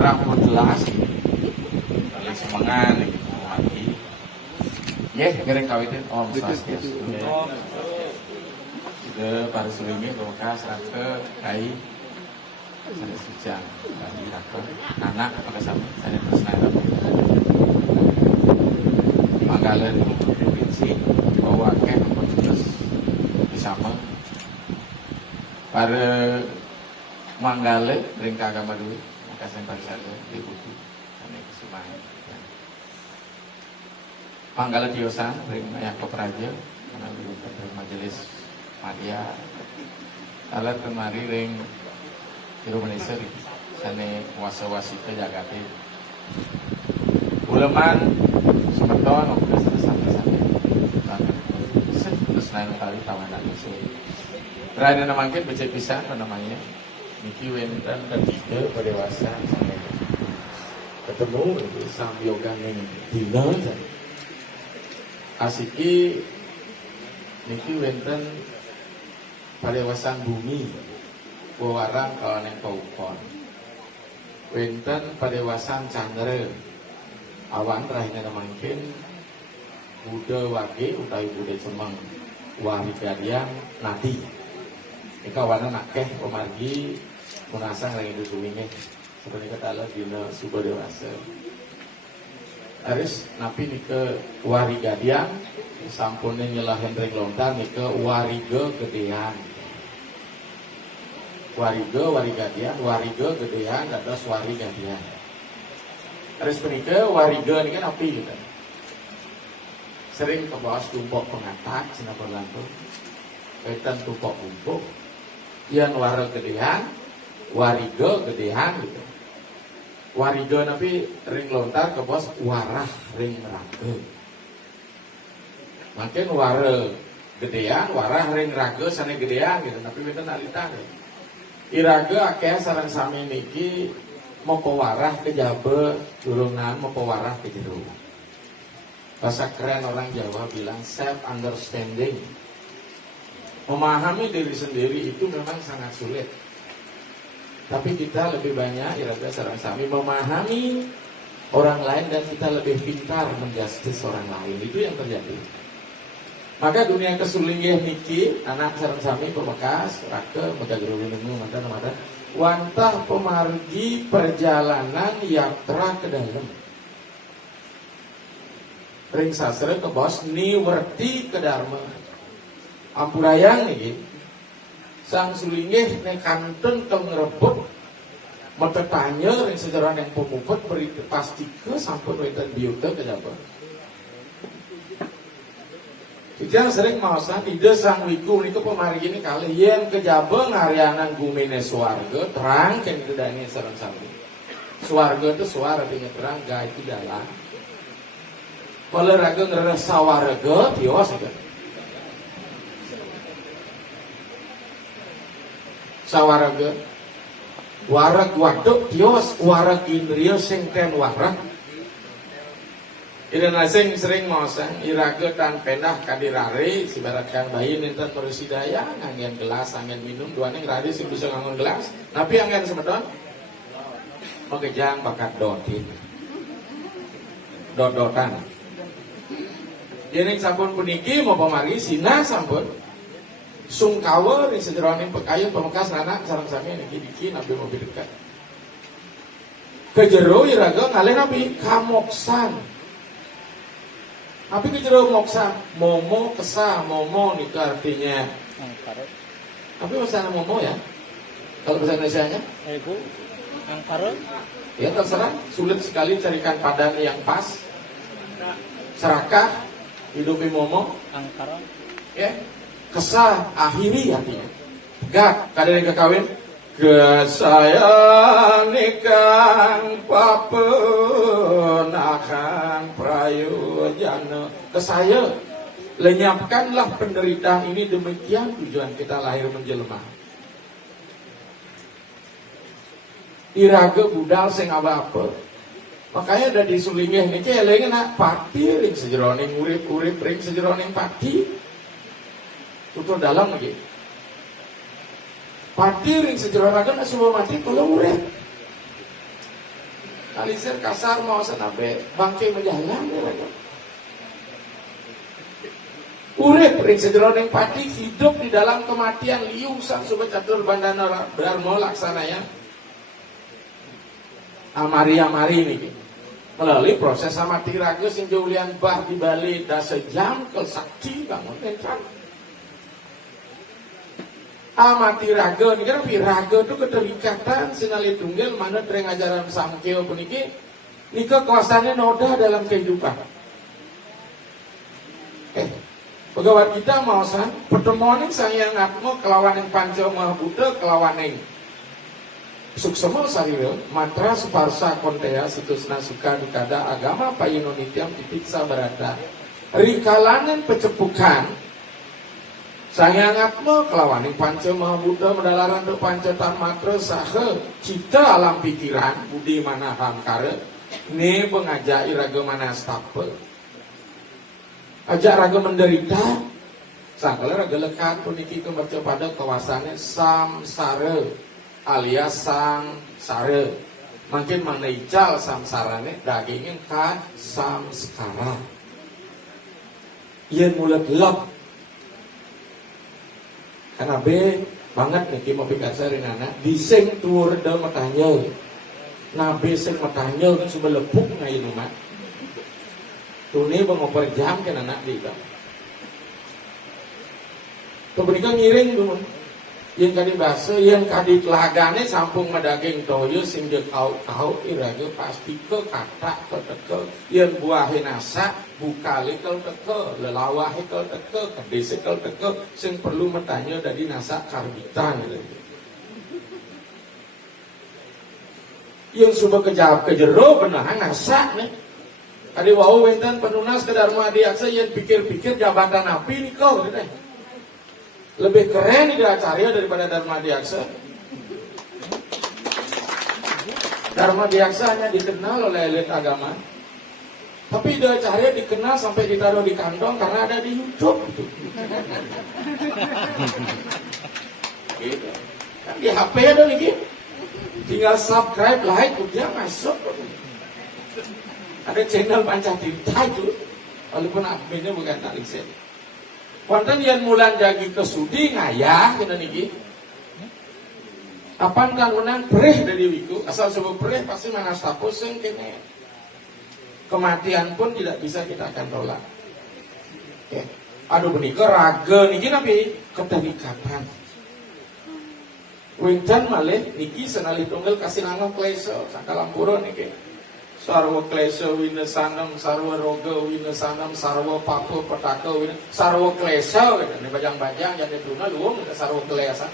rambut jelas paling semangat mati ya kira kawitin om swastiastu itu para sulingnya bekas rake kai saya sujang bagi rake anak pakai sama saya terus naik manggalan provinsi bawa ke terus disama para manggale ring agama dulu makasih parisada diikuti ane kesumahan manggale diosan ring ayah pepraja karena dulu pada majelis Maria alat kemari ring Indonesia sane wasa-wasita jagate uleman semeton oke sampai terus naik kali tawanan itu Rada namanya baca pisah apa namanya Niki Wentan ketiga pada dewasa sampai ketemu itu sambil gangeng dina asiki Niki Wentan pada dewasa bumi wawarang kawan yang kaupon Wentan pada dewasa candra awan terakhirnya namanya Buddha wage utai Buddha cemeng wahidarian nadi ika wana nakeh pemargi menasang lagi dusulinya seperti kata Allah dina suba dewasa Aris napi nika warigadian sampune nyelahin ring lontar nika wariga gedean warigadian wariga gedean ada warigadian Aris penika wariga ini kan api gitu sering ke bawah tumpok pengatak cina berlantung kaitan tumpok umpuk yang wara gedean wariga gedean gitu wariga tapi ring lontar ke bos warah ring raga makin wara gedean warah ring raga sana gedean gitu tapi kita nalita iraga akeh sarang sami niki mau pewarah ke jabe turunan mau pewarah ke jero bahasa keren orang Jawa bilang self understanding memahami diri sendiri itu memang sangat sulit. Tapi kita lebih banyak iraga sareng sami memahami orang lain dan kita lebih pintar menjustis orang lain. Itu yang terjadi. Maka dunia kesulinggih niki anak sareng sami pemekas rake megagero winungu mantan wantah pemargi perjalanan yatra ke dalam. Ring sastra ke bos niwerti ke dharma. Ampurayang nih, sang sulingih nek kantun kang ngrebut metetanya ring sejarah yang pemupet beri pasti ke sampun wonten biota ke dapat. Kijang sering maosan ide sang wiku niku pemargi ini kali yen kejaba ngarianan gumine swarga terang kan kedane sareng sami. Swarga itu suara artinya terang, ga itu dalam. Kalau raga ngerasa warga tiwas kan. Sawaraga warag waduk tios warag indriya sing ten warag ira sing sering maosang iraga tan pendah kadirare sibaratkan bayi ninten perusidaya nganggen gelas angin minum duane ngradi sing bisa nganggon gelas tapi angin semeton magejang bakat dotin dodotan jadi sampun puniki mau pemari sina sampun sungkawa di sejroning pekayun pemekas anak sarang sami niki diki nabi mobil dekat kejero iraga ngalih nabi kamoksan tapi kejero moksan momo kesa momo nika artinya tapi bahasa momo ya kalau bahasa Indonesianya ibu angkara ya terserah sulit sekali carikan padan yang pas serakah hidupi momo angkara ya kesah akhiri artinya gak kadang kekawin kesayang nikang papenakan prayojana kesaya lenyapkanlah penderitaan ini demikian tujuan kita lahir menjelma iraga budal sing apa makanya ada disulingih niki eling nak pati ring sejeroning urip-urip ring sejeroning pati tutur dalam lagi pati ring sejeroning semua mati kalau urip Alisir kasar mau sanabe bangke menjalan ya. Urip ring sejroning pati hidup di dalam kematian liu sang sobat catur bandana dharma laksanaya amari niki melalui proses amati raga sing julian bah di Bali dasa jam ke sakti bangun netral amati raga niki kan raga itu keterikatan sinali tunggal mana tereng ajaran samkyo puniki nika kuasanya noda dalam kehidupan. Pegawai kita mau san pertemuan yang saya ngatmo kelawan yang panca maha Buddha kelawan yang suksema sarira mantra suparsa kontea situsna suka dikada agama payino nityam dipiksa berada rikalanan pecepukan saya ngatmo kelawan yang panca maha Buddha medalaran do panca tanmatra saha cita alam pikiran budi mana hamkara ne pengajai raga mana stape ajak raga menderita sangkala raga lekat puniki kembaca pada kawasannya samsara alias samsara makin mana ical samsarane dagingnya ka samskara ia mulut lep karena be banget nih mau pikir sari nana diseng tur dal matanya nabe sing matanya kan sudah lepuk ngai rumah tuni mengoper jam kan anak di bang. Kemudian ngiring dulu. Yang kadi bahasa, yang kadi telagane sampung medaging toyo sing de kau iraga pasti ke kata ke teke. Yang buahe nasa bukali ke teke, lelawahe ke teke, kedese ke teke. Sing perlu metanya dari nasa karbitan. Yang sudah kejawab kejero benahan nasa nih. Adi wau wenten penunas ke Dharma Adiaksa yang pikir-pikir jabatan api nih kau gitu. Lebih keren di acaranya daripada Dharma Adiaksa. Dharma Adiaksa hanya dikenal oleh elit agama. Tapi di acaranya dikenal sampai ditaruh di kantong karena ada di YouTube gitu. Gitu. Kan di HP ada lagi. Tinggal subscribe, like, udah masuk. Ada channel Pancadita itu, walaupun adminnya bukan Talisir. Wonten yang mulan jagi kesudi ngayah kita niki. Apan kangunan perih dari wiku, asal sebab perih pasti mangastapo sing kene. Kematian pun tidak bisa kita akan tolak. Oke. Aduh menika raga niki nabi keterikatan. Winten malih niki senalih tunggal kasih nama kleso sakalampura niki. Sarwa klesa winasanam, sarwa roga winasanam, sarwa papa petaka wina, sarwa klesa, ini bajang-bajang jadi tuna luang kita sarwa klesa.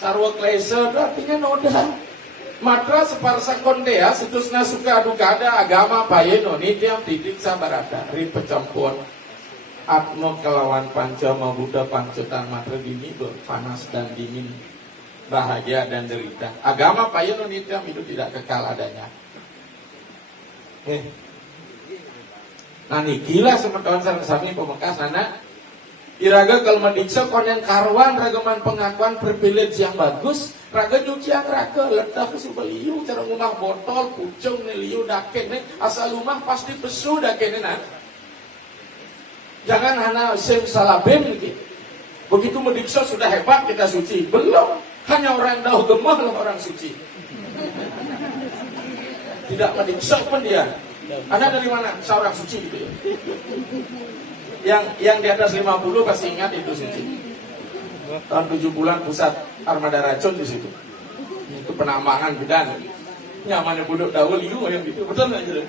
Sarwa klesa itu artinya noda. Matra separsa kondea, situsna suka dukada agama payeno nityam titik sabarata, ri pecampuan atmo kelawan panca mabuddha pancetan matra dini panas dan dingin. Bahagia dan derita. Agama payano nityam itu tidak kekal adanya. Nah nikilah semetawan sareng-sareng pemekas nana iraga kalau mendiksa konen karwan ragaman pengakuan privilege yang bagus raga nyucian raga ledah ke subeliu cara ngumah botol pucung nih liu daken nih asal rumah pasti pesu daken nih. Jangan hanya sem salabem gitu. Begitu mendiksa sudah hebat kita suci belum. Hanya orang dah gemah lah orang suci. Tidak mendiksa pun dia. Anda dari mana? Seorang suci gitu ya. Yang di atas 50 pasti ingat itu suci. Tahun 7 bulan pusat armada racun di situ. Itu penambangan bidan. Nyamannya buduk dahulu liu yang gitu. Betul enggak gitu?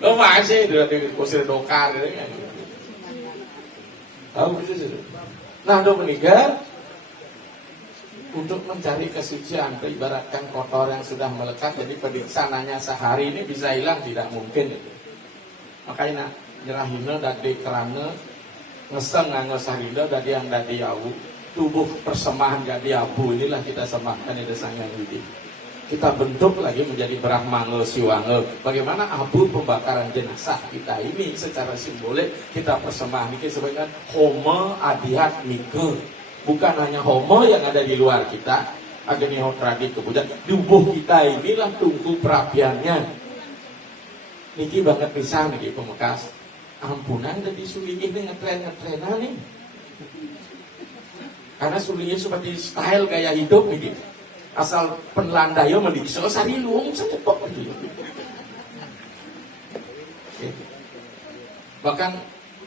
Oh masih di kusir dokar gitu kan. Tahu betul. Nah, do meninggal untuk mencari kesucian, ibaratkan kotor yang sudah melekat, jadi pediksananya sehari ini bisa hilang tidak mungkin. Gitu. Makanya nyerahina dadi kerana ngeseng nganggo sarida dadi yang dadi awu, tubuh persembahan jadi abu inilah kita sembahkan di Sang Hyang Widi. Kita bentuk lagi menjadi Brahmanga Siwanga. Bagaimana abu pembakaran jenazah kita ini secara simbolik kita persembahkan ini sebagai Homa Adihat Mika. Bukan hanya homo yang ada di luar kita, ageniho tradi kebujan tubuh kita inilah tungku perapiannya. Niki banget pisah niki pemekas. Ampunan jadi sulingih nih ngetren-ngetrenan nih. Karena sulingih seperti style gaya hidup nih. Asal penlandayo mendikso sarilung secepok gitu. Bahkan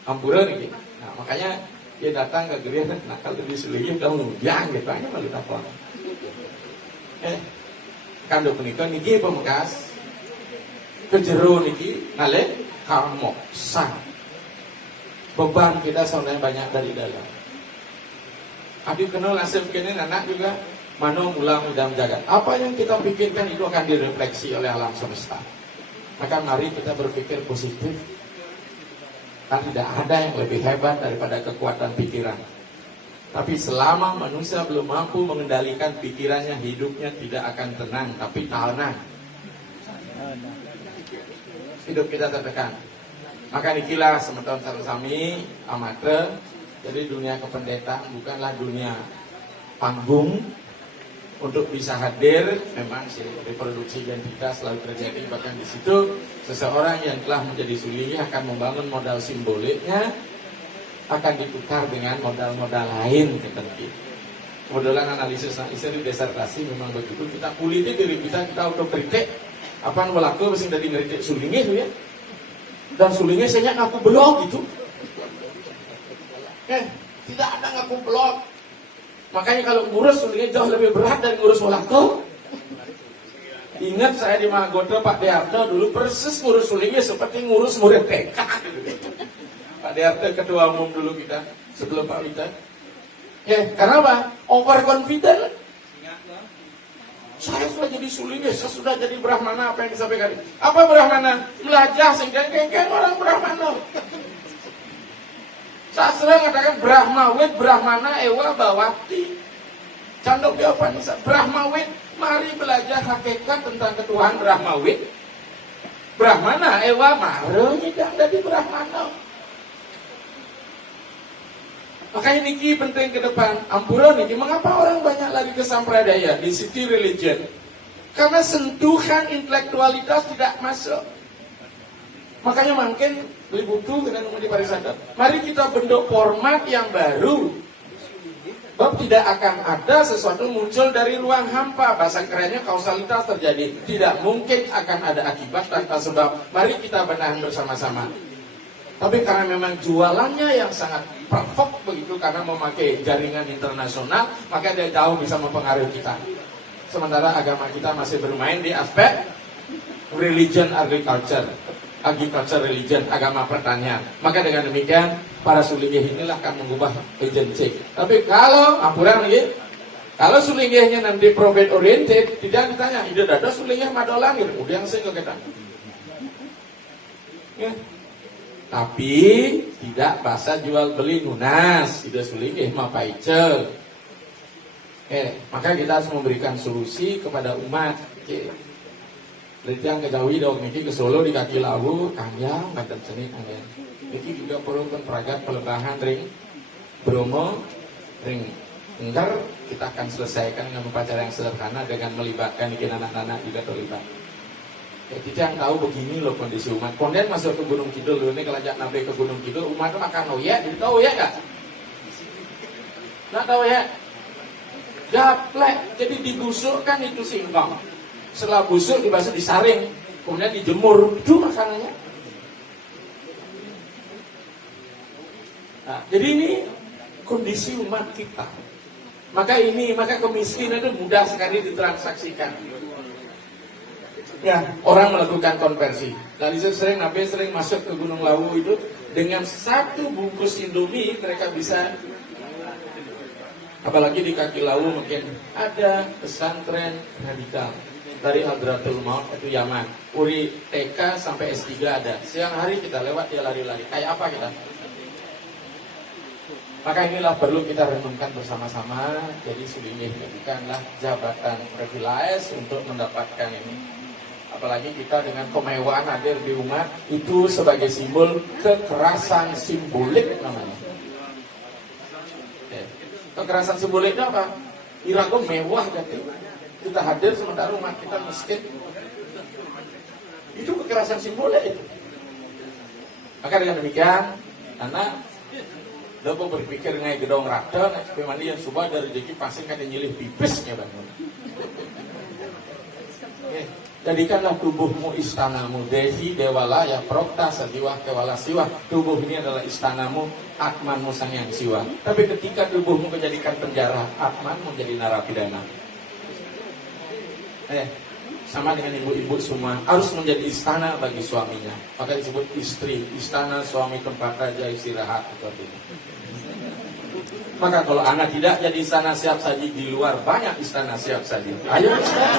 ampuran nih. Nah, makanya dia datang ke gereja, nah kalau di sulingih kamu ngujang gitu aja malu apa. Kandung menikah niki pemekas. Kejero niki ngale kamoksan. Beban kita sebenarnya banyak dari dalam. Abi kenal nasib kini anak juga mano mulang dalam jagat. Apa yang kita pikirkan itu akan direfleksi oleh alam semesta. Maka mari kita berpikir positif. Kan tidak ada yang lebih hebat daripada kekuatan pikiran. Tapi selama manusia belum mampu mengendalikan pikirannya, hidupnya tidak akan tenang, tapi tahanan. Hidup kita tertekan. Maka nikilah semeton sami amate. Jadi dunia kependetaan bukanlah dunia panggung. Untuk bisa hadir, memang sih reproduksi identitas selalu terjadi. Bahkan di situ seseorang yang telah menjadi sulih akan membangun modal simboliknya, akan ditukar dengan modal-modal lain tertentu. Modelan analisis istri disertasi memang begitu. Kita kuliti diri kita autokritik. Apa yang berlaku mesti dari ngeritik sulingnya itu ya. Dan sulingnya saya ngaku blog gitu. Tidak ada ngaku blog. Makanya kalau ngurus sulingnya jauh lebih berat dari ngurus walako. Ingat saya di Magoto Pak Dearto dulu persis ngurus sulingnya seperti ngurus murid TK. Pak Dearto ketua umum dulu kita sebelum Pak Wita. Karena apa? Overconfident. Saya sudah jadi sulingnya, saya sudah jadi Brahmana, apa yang disampaikan? Apa Brahmana? Belajar sehingga orang Brahmana. Sastra mengatakan Brahmawit, Brahmana, Ewa, Bawati. Candogya Upanishad, Brahmawit, mari belajar hakikat tentang ketuhanan Brahmawit. Brahmana, Ewa, mari tidak jadi Brahmana. Makanya niki penting ke depan. Ampura niki, mengapa orang banyak lari ke sampradaya di city religion? Karena sentuhan intelektualitas tidak masuk. Makanya mungkin butuh dengan umum di pariwisata. Mari kita bentuk format yang baru. Sebab tidak akan ada sesuatu muncul dari ruang hampa. Bahasa kerennya kausalitas terjadi. Tidak mungkin akan ada akibat tanpa sebab. Mari kita benahi bersama-sama. Tapi karena memang jualannya yang sangat perfect begitu, karena memakai jaringan internasional, maka dia jauh bisa mempengaruhi kita. Sementara agama kita masih bermain di aspek religion agriculture religion, agama pertanian. Maka dengan demikian para sulingih inilah akan mengubah agency. Tapi kalau apuran lagi, kalau sulingihnya nanti profit oriented, tidak ditanya, ide dada sulingih madolan gitu, udah yang saya kita. Tapi tidak bahasa jual beli lunas, tidak sulingih mah paice. Maka kita harus memberikan solusi kepada umat. Berarti yang kejawi dong, niki ke Solo di kaki lawu, kanjang, banten seni kanjang. Niki juga perlu peragat pelebahan ring Bromo, ring Enggar. Kita akan selesaikan dengan upacara yang sederhana dengan melibatkan niki anak-anak juga terlibat. Kita yang tahu begini loh kondisi umat. Konden masuk ke Gunung Kidul dulu nih, kelajak nabe ke Gunung Kidul, umat itu makan oya, jadi tahu ya nggak? Nggak tahu ya? Gaplek, jadi dibusukkan itu singkong. Setelah busuk dibasuh disaring, kemudian dijemur, itu makanannya. Nah, jadi ini kondisi umat kita. Maka kemiskinan itu mudah sekali ditransaksikan. Ya, orang melakukan konversi. Dan itu Nabi sering masuk ke Gunung Lawu itu dengan satu bungkus Indomie mereka bisa. Apalagi di kaki Lawu mungkin ada pesantren radikal dari Hadratul Maut itu Yaman. Uri TK sampai S3 ada. Siang hari kita lewat dia lari-lari. Kayak apa kita? Maka inilah perlu kita renungkan bersama-sama. Jadi sulingih bukanlah jabatan privilege untuk mendapatkan ini. Apalagi kita dengan kemewahan hadir di rumah itu sebagai simbol kekerasan simbolik namanya. Kekerasan simbolik itu apa? Irago mewah jadi kita hadir sementara rumah kita miskin. Itu kekerasan simbolik itu. Maka dengan demikian, anak dapat berpikir ngai gedong rata, naik mandi yang subah dari rezeki pasti kan nyilih pipisnya bangun. Jadikanlah tubuhmu istanamu, Devi Dewala ya Prokta Sadiwah Kewala Siwah. Tubuh ini adalah istanamu, Atmanmu sang yang siwa. Tapi ketika tubuhmu menjadikan penjara, Atman menjadi narapidana. Sama dengan ibu-ibu semua harus menjadi istana bagi suaminya. Maka disebut istri, istana suami tempat raja istirahat itu artinya. Maka kalau anak tidak jadi istana siap saji di luar, banyak istana siap saji. Ayo istana.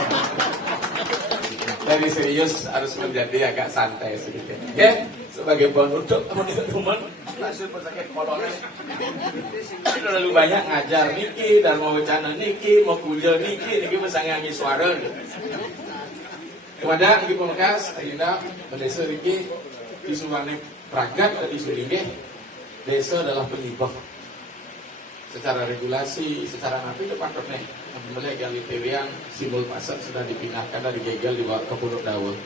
Dari serius harus menjadi agak santai sedikit. Oke, sebagai penutup teman-teman, hasil pesakit kolonel. Terlalu banyak ngajar niki dan mau bercanda niki, mau kujel niki pesangannya suara. Kepada niki pemekas, Aina, desa niki isuane pragat dari Sulingge. Desa adalah penyibah. Secara regulasi, secara nanti itu patutnya mulai egalitarian, simbol pasar sudah dipindahkan dari Gegel dibawa ke Pondok Daun.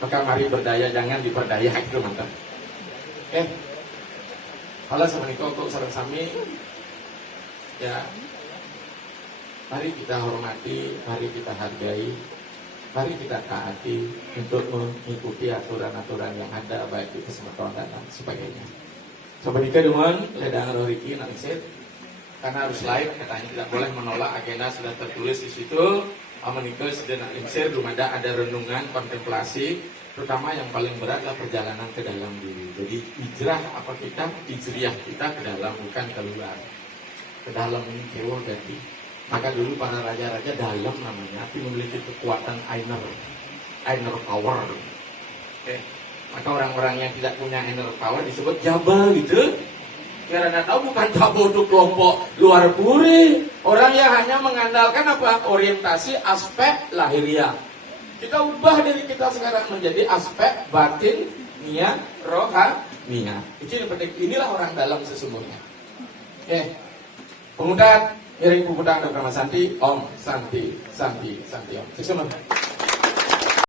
Maka mari berdaya, jangan diperdaya itu mantap. Halo sama Niko, kok sarang sami. Ya, mari kita hormati, mari kita hargai, mari kita taati untuk mengikuti aturan-aturan yang ada baik di kesempatan dan sebagainya. Sebaliknya dengan ledangan Riki nangsit karena harus lain katanya tidak boleh menolak agenda sudah tertulis di situ. Amenikah sudah nangsit rumada ada renungan kontemplasi. Terutama yang paling berat adalah perjalanan ke dalam diri. Jadi hijrah apa kita hijriah kita ke dalam bukan keluar. Ke dalam ini kewo jadi. Maka dulu para raja-raja dalam namanya tapi memiliki kekuatan inner power. Maka orang-orang yang tidak punya inner power disebut jaba gitu. Karena tahu bukan jaba untuk kelompok luar puri. Orang yang hanya mengandalkan apa? Orientasi aspek lahiriah. Kita ubah diri kita sekarang menjadi aspek batin, niat, rohaniah. Itu yang penting. Inilah orang dalam sesungguhnya. Pemuda, iring pemuda Dr. Santi, Om Santi, Santi, Santi Om. Sukses.